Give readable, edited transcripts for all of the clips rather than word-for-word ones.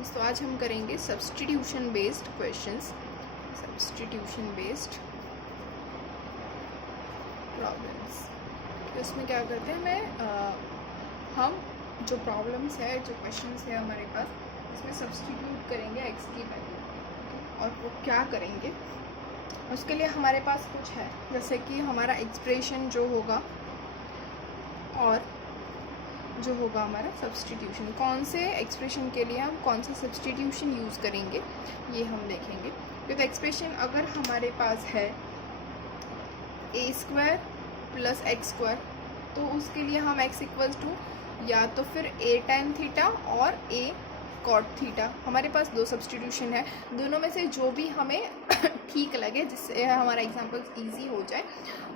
Students, तो आज हम करेंगे substitution based questions, substitution based problems. तो इसमें क्या करते हैं, हम जो प्रॉब्लम्स है, जो क्वेश्चंस है हमारे पास, इसमें सब्स्टिट्यूट करेंगे एक्स की वैल्यू। और वो क्या करेंगे, उसके लिए हमारे पास कुछ है, जैसे कि हमारा एक्सप्रेशन जो होगा और जो होगा हमारा सब्स्टिट्यूशन। कौन से एक्सप्रेशन के लिए हम कौन सा सब्स्टिट्यूशन यूज़ करेंगे ये हम देखेंगे। तो एक्सप्रेशन अगर हमारे पास है a square plus x square, तो उसके लिए हम एक्स इक्वल्स टू या तो फिर ए टेन थीटा और ए कॉट थीटा। हमारे पास दो सब्स्टिट्यूशन है, दोनों में से जो भी हमें ठीक लगे, जिससे हमारा एग्जाम्पल ईजी हो जाए,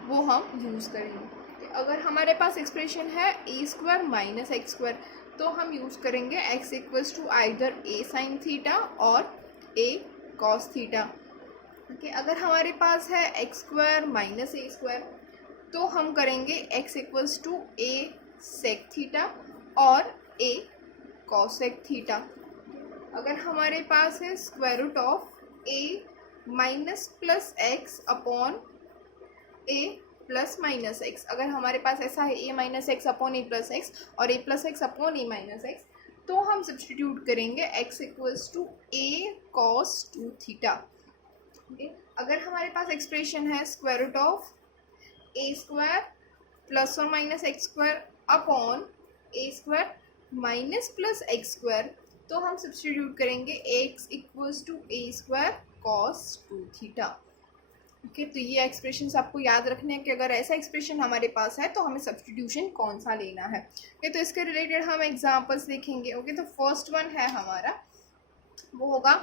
वो हम यूज़ करेंगे। अगर हमारे पास एक्सप्रेशन है a square minus x square, तो हम यूज़ करेंगे x equals to either a sine theta और ए कॉस थीटा। ओके, अगर हमारे पास है x square minus a square, तो हम करेंगे x equals to a sec theta और ए कॉसेक थीटा। अगर हमारे पास है square root of a minus plus x upon a plus minus x, अगर हमारे पास ऐसा है a minus x upon a plus x और a plus x upon a minus x, तो हम सब्स्टिट्यूट करेंगे x equals to a cos two theta. अगर हमारे पास एक्सप्रेशन है square root of a square plus और minus x square upon a square minus plus x square, तो हम सब्स्टिट्यूट करेंगे x equals to a square cos two theta. Okay, तो ये एक्सप्रेशंस आपको याद रखने हैं कि अगर ऐसा एक्सप्रेशन हमारे पास है तो हमें सब्स्टिट्यूशन कौन सा लेना है। ओके, तो इसके रिलेटेड हम एग्जांपल्स देखेंगे। ओके, तो फर्स्ट वन है हमारा, वो होगा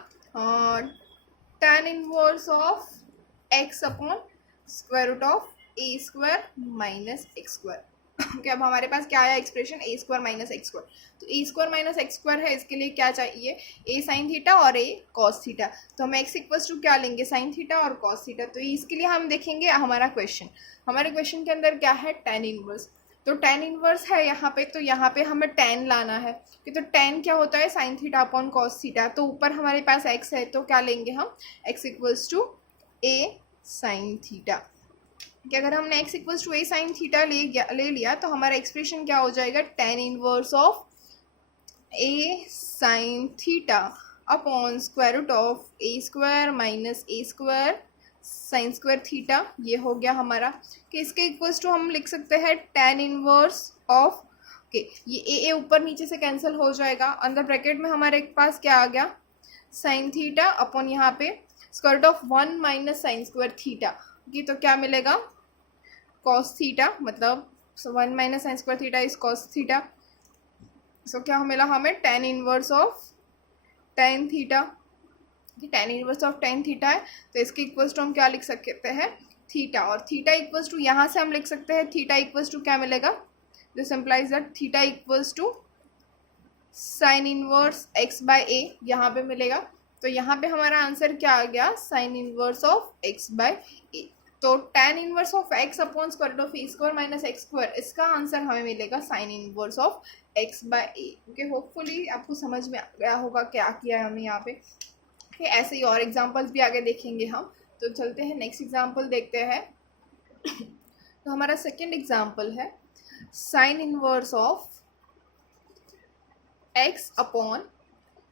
tan inverse of x upon square root of a square minus x square. Okay, अब हमारे पास क्या आया expression a square minus x square, तो a square minus x square है, इसके लिए क्या चाहिए, ए साइन थीटा और ए कॉस थीटा। तो हम एक्स इक्वल्स टू क्या लेंगे, साइन थीटा और कॉस थीटा। तो इसके लिए हम देखेंगे हमारा क्वेश्चन, हमारे क्वेश्चन के अंदर क्या है, tan इनवर्स। तो tan इनवर्स है यहाँ पे, तो यहाँ पे हमें tan लाना है। तो tan क्या होता है, sign theta upon cos theta. तो ऊपर हमारे पास x है, तो क्या लेंगे हम, x equals to a sine theta. कि अगर हमने x equals to a sine theta ले लिया, तो हमारा एक्सप्रेशन क्या हो जाएगा, tan inverse of a sine theta upon square root of a square minus a square sine square theta. ये हो गया हमारा, कि इसके इक्वल्स टू हम लिख सकते हैं tan इनवर्स ऑफ, ओके, ये ए ऊपर नीचे से कैंसिल हो जाएगा, अंदर ब्रैकेट में हमारे पास क्या आ गया, साइन थीटा अपॉन यहाँ पे square root of 1 minus sine square theta. ये तो क्या मिलेगा, कॉस थीटा, मतलब 1 minus sine square theta is cos theta. So क्या मिला हमें, tan inverse of tan theta. tan inverse of tan theta है, तो इसके इक्वल्स टू हम क्या लिख सकते हैं, थीटा। और थीटा इक्वल्स टू यहाँ से हम लिख सकते हैं, थीटा इक्वल्स टू क्या मिलेगा, this implies that theta equals to sine inverse x by a, यहाँ पे मिलेगा। तो यहाँ पे हमारा आंसर क्या आ गया, sine inverse of x by a. तो tan inverse of x upon square root of a square minus x square, इसका आंसर हमें मिलेगा sine inverse of x by a. Okay, hopefully आपको समझ में आ गया होगा क्या किया है हमने यहाँ पे। ओके, ऐसे ही और एग्जांपल्स भी आगे देखेंगे हम। तो चलते हैं नेक्स्ट एग्जांपल देखते हैं। तो हमारा सेकंड एग्जांपल है sine inverse of x upon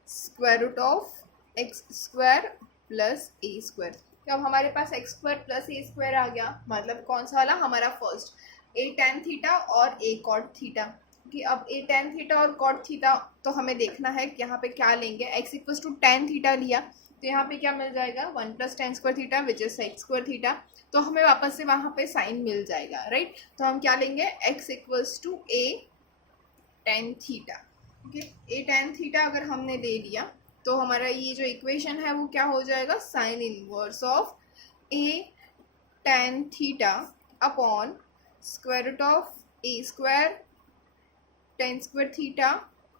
square root of x square plus a square. अब हमारे पास x square plus a square आ गया, मतलब कौन सा वाला, हमारा फर्स्ट, ए टेन थीटा और ए कॉट थीटा। कि अब ए टेन थीटा और कॉट थीटा, तो हमें देखना है कि यहाँ पे क्या लेंगे, x equals to tan theta लिया, तो यहाँ पे क्या मिल जाएगा, 1 plus tan square theta which is sec square theta. तो हमें वापस से वहाँ पे साइन मिल जाएगा, राइट। तो हम क्या लेंगे, x equals to a tan theta. Okay, a tan theta अगर हमने ले लिया, तो हमारा ये जो इक्वेशन है वो क्या हो जाएगा, sine inverse of a tan theta upon square root of a square tan square theta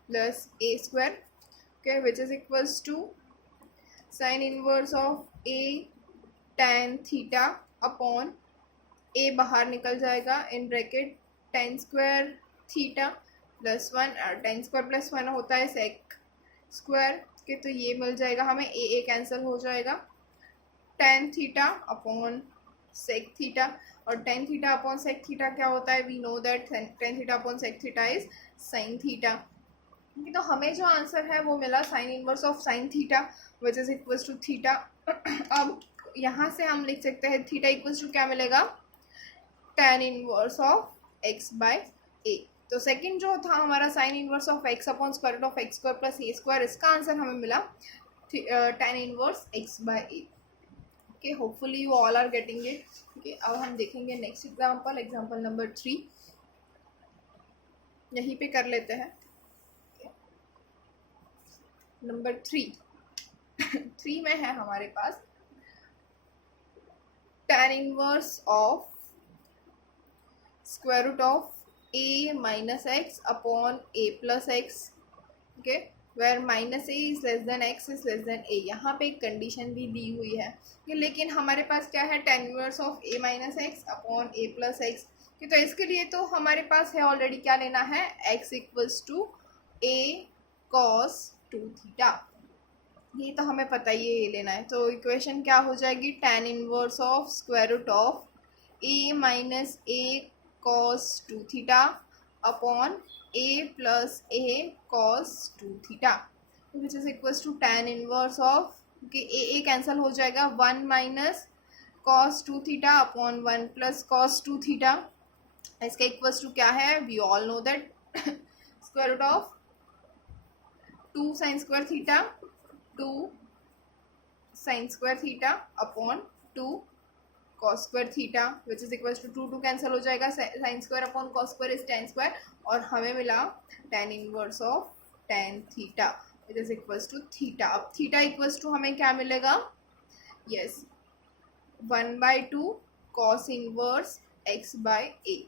plus a square, okay, which is equals to sine inverse of a tan theta upon a बाहर निकल जाएगा, in bracket tan square theta plus 1, और ten square plus 1 होता है sec square के, तो ये मिल जाएगा हमें, ए कैंसिल हो जाएगा, tan theta upon sec theta, और tan theta upon sec theta क्या होता है, we know that tan theta upon sec theta is sine theta. तो हमें जो आंसर है वो मिला sine inverse of sine theta which is equals to theta. अब यहाँ से हम लिख सकते हैं थीटा इक्वल्स टू क्या मिलेगा, tan inverse of x by a. तो सेकंड जो था हमारा sine inverse of x upon square root of x square plus a square, इसका आंसर हमें मिला tan inverse x by a. Okay, hopefully you all are getting it. Okay, अब हम देखेंगे नेक्स्ट एग्जांपल, एग्जांपल नंबर 3 यहीं पे कर लेते हैं। नंबर 3 में है हमारे पास tan inverse of square root of a minus x upon a plus x. Okay, where minus a is less than x is less than a. यहाँ पे एक कंडीशन भी दी हुई है, लेकिन हमारे पास क्या है, tan inverse of a minus x upon a plus x. तो इसके लिए तो हमारे पास है ऑलरेडी, क्या लेना है, x equals to a cos 2 theta, ये तो हमें पता ही है, ये लेना है। तो इक्वेशन क्या हो जाएगी, tan inverse of square root of a minus a cos 2 theta upon a plus a cos 2 theta, which is equals to tan inverse of, a cancel हो जाएगा, 1 minus cos 2 theta upon 1 plus cos 2 theta. इसका equals to क्या है, we all know that square root of 2 sine square theta 2 sine square theta upon 2 cos square theta, which is equals to 2 cancel हो जाएगा, sine square upon cos square is tan square, और हमें मिला tan inverse of tan theta which is equals to theta. अब theta equals to हमें क्या मिलेगा, yes 1/2 cos inverse x by a,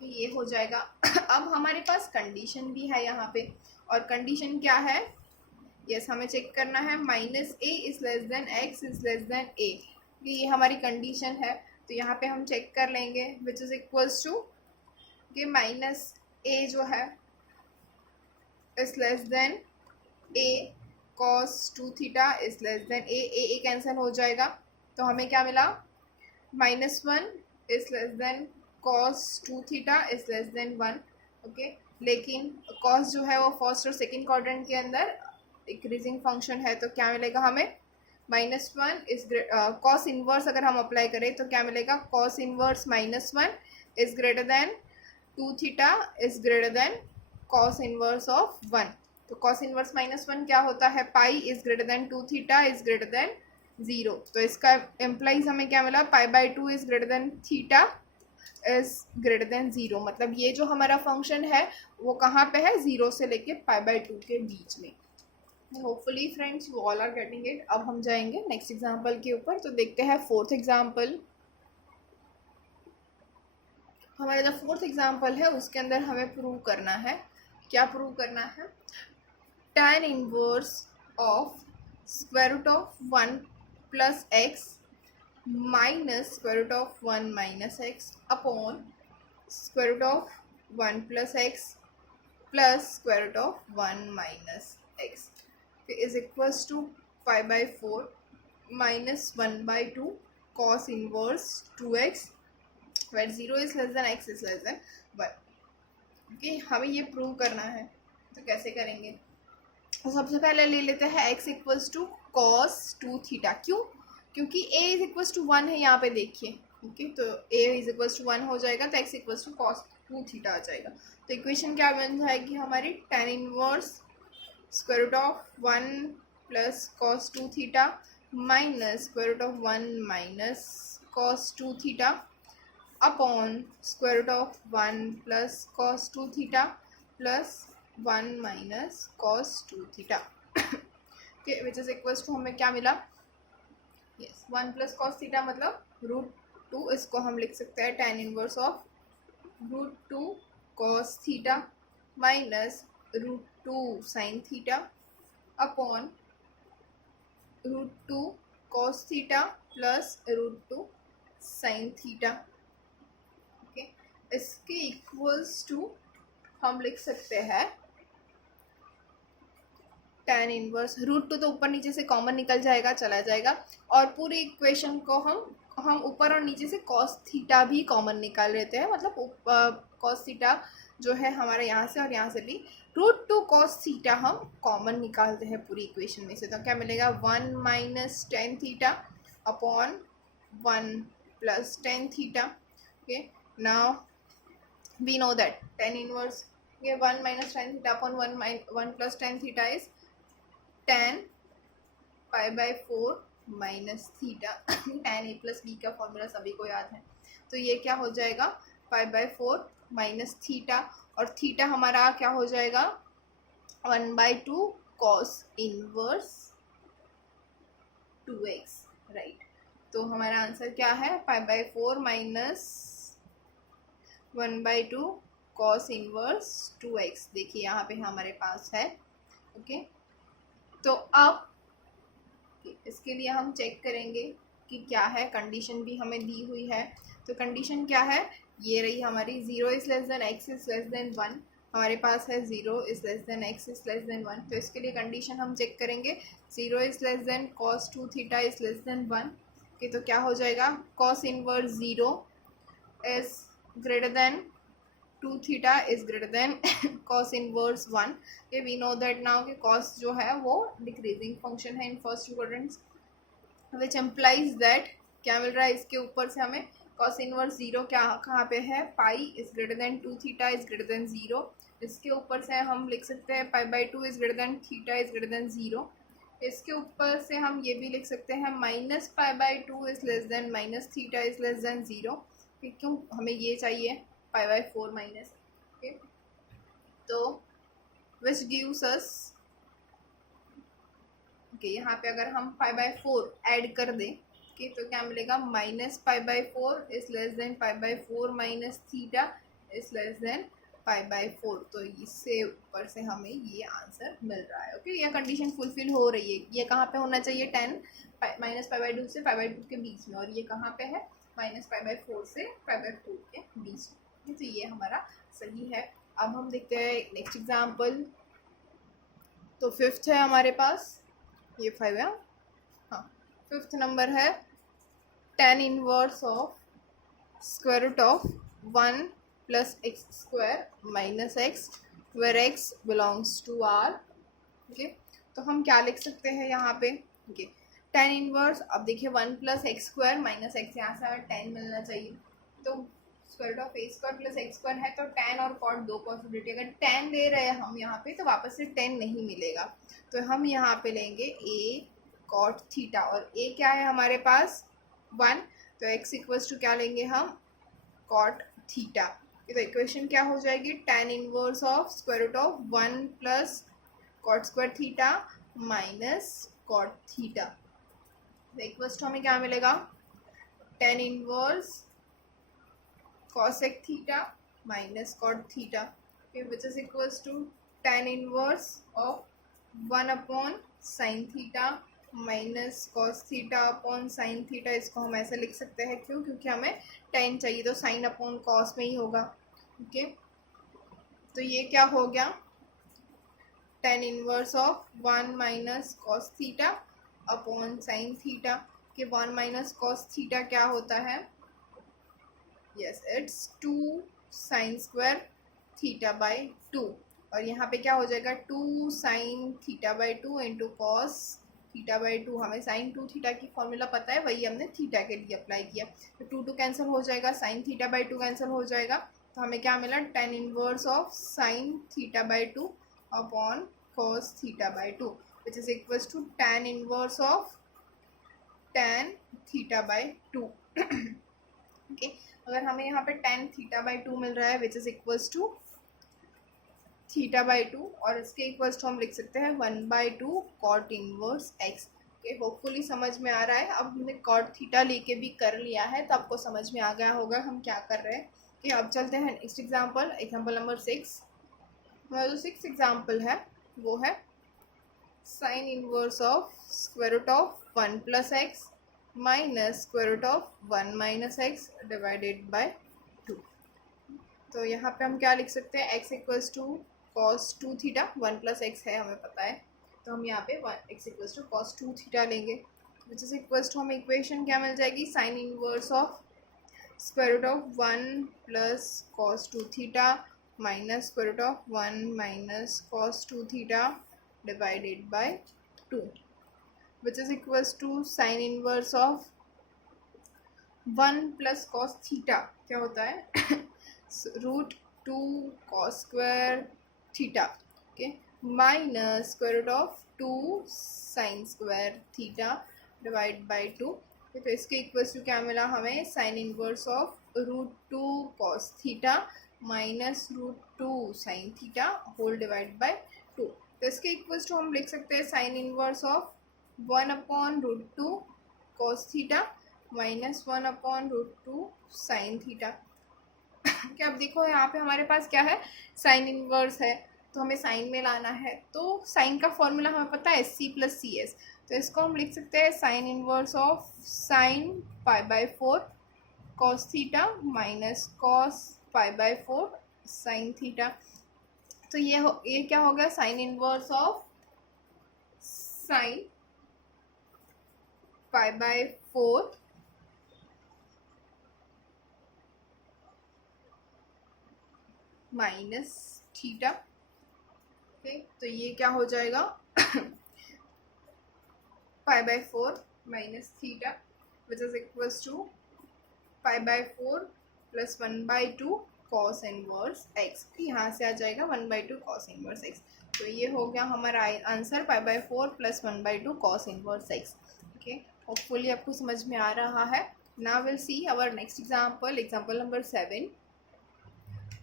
ये हो जाएगा। अब हमारे पास कंडीशन भी है यहाँ पे, और कंडीशन क्या है, यस हमें चेक करना है, minus a is less than x is less than a, ये हमारी कंडीशन है। तो यहाँ पे हम चेक कर लेंगे, विच इज इक्वल्स टू कि माइनस ए जो है is less than A cos 2 theta is less than A cancel हो जाएगा, तो हमें क्या मिला, -1 is less then cos 2 theta is less then 1। Okay, लेकिन cos जो है वो फर्स्ट और सेकेंड क्वाड्रेंट के अंदर इंक्रीजिंग फंक्शन है, तो क्या मिलेगा हमें, -1 इज कॉस इनवर्स अगर हम अप्लाई करें तो क्या मिलेगा, cos inverse -1 is greater than 2 theta is greater than cos inverse of 1। तो कॉस इनवर्स -1 क्या होता है, pi is greater than 2 theta is greater than 0। तो इसका एम्प्लाइज हमें क्या मिला, π/2 is greater than theta is greater than 0, मतलब ये जो हमारा फंक्शन है वो कहाँ पे है, 0 से लेके π/2 के बीच में। Hopefully friends you all are getting it. अब हम जाएंगे नेक्स्ट एग्जांपल के ऊपर, तो देखते हैं फोर्थ एग्जांपल। हमारा जो फोर्थ एग्जांपल है उसके अंदर हमें प्रूव करना है, क्या प्रूव करना है, tan inverse of square root of 1 plus x minus square root of 1 minus x upon square root of 1 plus x plus square root of 1 minus x is equals to π/4 minus 1/2 cos inverse 2x where 0 is less than x is less than 1। Okay, हमें ये prove करना है, तो कैसे करेंगे, तो सबसे पहले ले लेते हैं x equals to cos 2 theta. क्यों, क्योंकि a इज इक्वल्स टू 1 है, यहाँ पे देखिए। ओके, तो a इज इक्वल्स टू 1 हो जाएगा, तो x equals to cos 2 theta आ जाएगा। तो इक्वेशन क्या बन जाएगी हमारी, tan inverse square root of 1 plus cos 2 theta minus square root of 1 minus cos 2 theta upon square root of 1 plus cos 2 theta plus 1 minus cos 2 theta, okay, which is equals to हमें क्या मिला, yes 1 plus cos theta मतलब √2, इसको हम लिख सकते हैं tan inverse of √2 cos theta minus √2 sine theta upon √2 cos theta plus √2 sine theta. Okay, इसके इक्वल्स टू हम लिख सकते हैं tan इनवर्स रूट टू तो ऊपर नीचे से कॉमन निकल जाएगा, चला जाएगा, और पूरी इक्वेशन को हम ऊपर और नीचे से cos थीटा भी कॉमन निकाल लेते हैं, मतलब cos थीटा जो है हमारे यहाँ से और यहाँ से भी रूट टू cos थीटा हम कॉमन निकालते हैं पूरी इक्वेशन में से। तो क्या मिलेगा 1 minus tan theta upon 1 plus tan theta. Okay, now we know that tan inverse 1 minus tan theta upon 1 plus tan theta is tan pi by 4 minus theta. tan a plus b का formula सभी को याद है, तो ये क्या हो जाएगा पाई बाई 4 माइनस थीटा, और थीटा हमारा क्या हो जाएगा 1/2 cos इनवर्स 2x, राइट। तो हमारा आंसर क्या है पाई by 4 minus 1/2 cos inverse 2x। देखिए यहाँ पे हमारे पास है। ओके, तो अब इसके लिए हम चेक करेंगे कि क्या है, कंडीशन भी हमें दी हुई है। तो कंडीशन क्या है, ये रही हमारी 0 is less than x is less than 1, हमारे पास है 0 is less than x is less than 1। तो इसके लिए कंडीशन हम चेक करेंगे 0 is less than cos 2 theta is less than 1। Okay, तो क्या हो जाएगा cos inverse 0 is greater than 2 theta is greater then cos inverse 1। okay, we know that now कि cos जो है वो डिक्रीजिंग फंक्शन है in first quadrants, which implies that क्या मिल रहा है इसके ऊपर से हमें cos इनवर्स 0 क्या कहाँ पे है pi is greater than 2 theta is greater than 0। इसके ऊपर से हम लिख सकते हैं pi by 2 is greater than theta is greater than 0। इसके ऊपर से हम ये भी लिख सकते हैं minus pi by 2 is less than minus theta is less than 0। क्यों हमें ये चाहिए पाई बाई 4 माइनस। ओके, तो विच गिव्स अस, ओके यहाँ पे अगर हम पाई बाई 4 ऐड कर दें कि तो क्या मिलेगा minus pi by 4 is less than pi by 4 minus theta is less than pi by 4। तो इससे ऊपर से हमें ये आंसर मिल रहा है। ओके, यह कंडीशन फुलफिल हो रही है। ये कहाँ पे होना चाहिए 10 माइनस पाई बाई 2 से पाई बाई 2 के बीच में, और ये कहाँ पे है माइनस पाई बाई 4 से पाई बाई 4 के बीच में। तो ये हमारा सही है। अब हम देखते हैं नेक्स्ट एग्जाम्पल। तो फिफ्थ है हमारे पास, ये 5 है, हाँ फिफ्थ नंबर है tan inverse of square root of 1 plus x square minus x where x belongs to R. Okay, तो हम क्या लिख सकते हैं यहाँ पे, ओके tan इनवर्स, अब देखिए 1 plus x square minus x, यहाँ से हमें 10 मिलना चाहिए, तो square root of a square plus x square है, तो tan और cot दो पॉसिबिलिटी, अगर tan ले रहे हैं हम यहाँ पे तो वापस से 10 नहीं मिलेगा, तो हम यहाँ पे लेंगे a cot थीटा, और a क्या है हमारे पास 1, तो x इक्वल्स टू क्या लेंगे हम cot थीटा। तो इक्वेशन क्या हो जाएगी tan inverse of square root of 1 plus cot square theta minus cot theta. तो इक्वल्स टू हमें क्या मिलेगा tan inverse cosec theta minus cot theta, which is equals to tan inverse of 1 upon sin theta minus cos theta upon sin theta. इसको हम ऐसे लिख सकते हैं, क्यों, क्योंकि हमें tan चाहिए तो sin अपॉन cos में ही होगा। ओके, तो ये क्या हो गया tan inverse of 1 minus cos theta upon sin theta, कि 1 माइनस cos थीटा क्या होता है, yes it's 2 sin square theta by 2, और यहाँ पे क्या हो जाएगा 2 sin theta by 2 into cos theta by 2। हमें sin 2 थीटा की फॉर्मूला पता है, वही हमने थीटा के लिए अप्लाई किया, तो 2 कैंसिल हो जाएगा, sin थीटा बाई 2 कैंसिल हो जाएगा, तो हमें क्या मिला tan inverse of sin theta by 2 upon cos theta by 2, which is equals to tan inverse of tan theta by 2। ओके, अगर हमें यहाँ पे tan थीटा बाई 2 मिल रहा है which is equals to theta by 2, और इसके इक्वल्स टू हम लिख सकते हैं 1/2 cot inverse x। Okay, hopefully समझ में आ रहा है। अब हमने cot थीटा लेके भी कर लिया है, तो आपको समझ में आ गया होगा हम क्या कर रहे हैं। कि अब चलते हैं नेक्स्ट एग्जाम्पल, एग्जाम्पल नंबर 6। हमारा जो 6 एग्जाम्पल है वो है sine inverse of square root of 1 plus x minus square root of 1 minus x divided by 2। तो यहाँ पे हम क्या लिख सकते हैं, x equals to cos 2 theta, 1 plus x है हमें पता है, तो हम यहाँ पे x equals to cos 2 theta लेंगे, विच इज इक्वल्स टू हमें इक्वेशन क्या मिल जाएगी, sine inverse of square root of 1 plus cos 2 theta minus square root of 1 minus cos 2 theta divided by 2, which is equals to sine inverse of 1 plus cos theta क्या होता है root 2 cos square theta, okay, minus square root of 2 sine square theta divide by 2। तो इसके equals to क्या मिला हमें, sine inverse of root 2 cos theta minus root 2 sine theta whole divide by 2। तो इसके इक्वल्स टू हम लिख सकते हैं sine inverse of 1 upon root 2 cos theta minus 1 upon root 2 sine theta. क्या अब देखो यहाँ पे हमारे पास क्या है, साइन इनवर्स है, तो हमें साइन में लाना है, तो साइन का फॉर्मूला हमें पता है सी प्लस सी एस, तो इसको हम लिख सकते हैं sine inverse of sine pi by 4 cos theta minus cos pi by 4 sine theta. तो ये क्या हो गया, sine inverse of sine pi by 4 minus theta, okay, तो ये क्या हो जाएगा pi by 4 minus theta which is equals to pi by 4 plus 1 by 2 cos inverse x, यहाँ से आ जाएगा 1 बाय 2 कॉस इनवर्स एक्स। तो ये हो गया हमारा answer pi by 4 plus 1 by 2 cos inverse x. Okay, hopefully आपको समझ में आ रहा है। Now will see our next example, example number 7।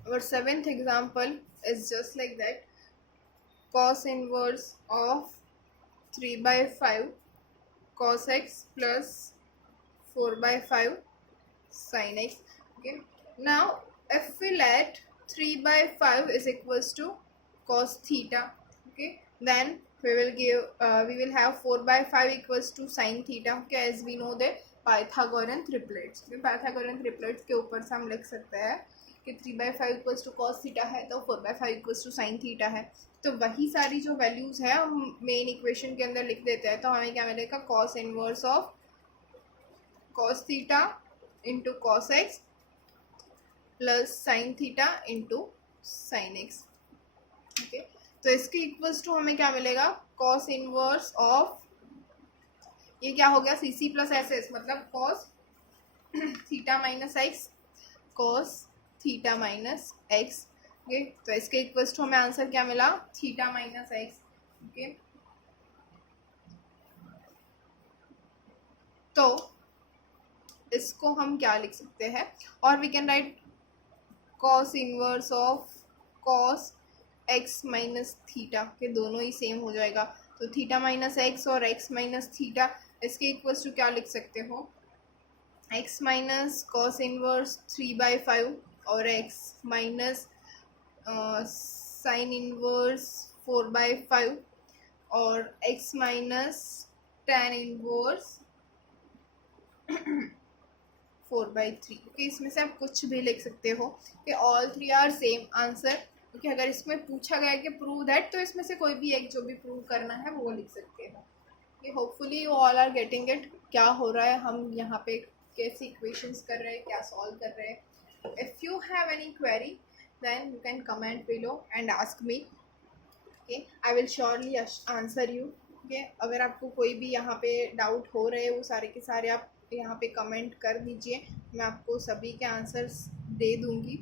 Our seventh example is just like that, cos inverse of 3 by 5 cos x plus 4 by 5 sin x. Okay, now if we let 3 by 5 is equals to cos theta, okay, then we will have 4 by 5 equals to sin theta. Okay, as we know that Pythagorean triplets, Pythagorean triplets के ऊपर से हम लिख सकते हैं कि 3 by 5 equals to cos theta है, तो 4 by 5 equals to sine theta है। तो वही सारी जो वैल्यूज़ है हम मेन इक्वेशन के अंदर लिख देते हैं, तो हमें क्या मिलेगा, cos inverse of cos theta into cos x plus sine theta into sine x. Okay, तो इसके इक्वल्स टू हमें क्या मिलेगा, कॉस इनवर्स ऑफ, ये क्या हो गया, सी सी प्लस एस एस, मतलब cos theta minus x cos theta minus x. Okay, तो इसके इक्वल्स टू हमें आंसर क्या मिला, थीटा माइनस एक्स। ओके, तो इसको हम क्या लिख सकते हैं, और we can write cos inverse of cos x minus theta, के दोनों ही सेम हो जाएगा, तो थीटा माइनस एक्स और एक्स माइनस थीटा, इसके इक्वल्स टू क्या लिख सकते हो, x minus cos inverse 3 by 5 और x minus sine inverse 4 by 5 और x minus tan inverse 4 by 3। Okay, इसमें से आप कुछ भी लिख सकते हो कि all 3 are same answer. Okay, अगर इसमें पूछा गया कि प्रूव दैट, तो इसमें से कोई भी एक जो भी प्रूव करना है वो लिख सकते हो। ये hopefully you all are getting it, क्या हो रहा है, हम यहाँ पे कैसे इक्वेशंस कर रहे हैं, क्या सॉल्व कर रहे हैं। If you have any query, then you can comment below and ask me. Okay, I will surely answer you. Okay, अगर आपको कोई भी यहाँ पे डाउट हो रहे हैं, वो सारे के सारे आप यहाँ पे कमेंट कर दीजिए, मैं आपको सभी के आंसर्स दे दूँगी।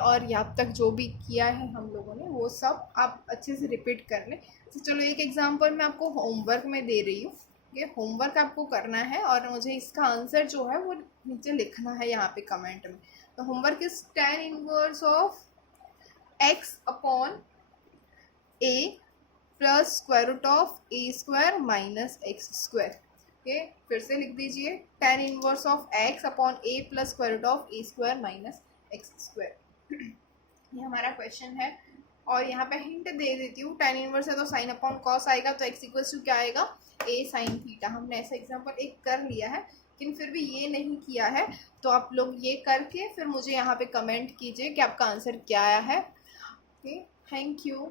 और यहाँ तक जो भी किया है हम लोगों ने, वो सब आप अच्छे से रिपीट कर लें। तो चलो, एक एग्जांपल मैं आपको होमवर्क में दे रही हूँ। ये होमवर्क आपको करना है और मुझे इसका आंसर जो है वो नीचे लिखना है यहाँ पे कमेंट में। तो homework is tan inverse of x upon a plus square root of a square minus x square. Okay, फिर से लिख दीजिए, tan inverse of x upon a plus square root of a square minus x square. ये हमारा question है, और यहाँ पे हिंट दे देती हूँ, tan इनवर्स है तो साइन अपॉन कॉस आएगा, तो x इक्वल्स टू क्या आएगा, a साइन थीटा। हमने ऐसा एग्जाम्पल एक कर लिया है, लेकिन फिर भी ये नहीं किया है, तो आप लोग ये करके फिर मुझे यहाँ पे कमेंट कीजिए कि आपका आंसर क्या आया है। Okay, thank you.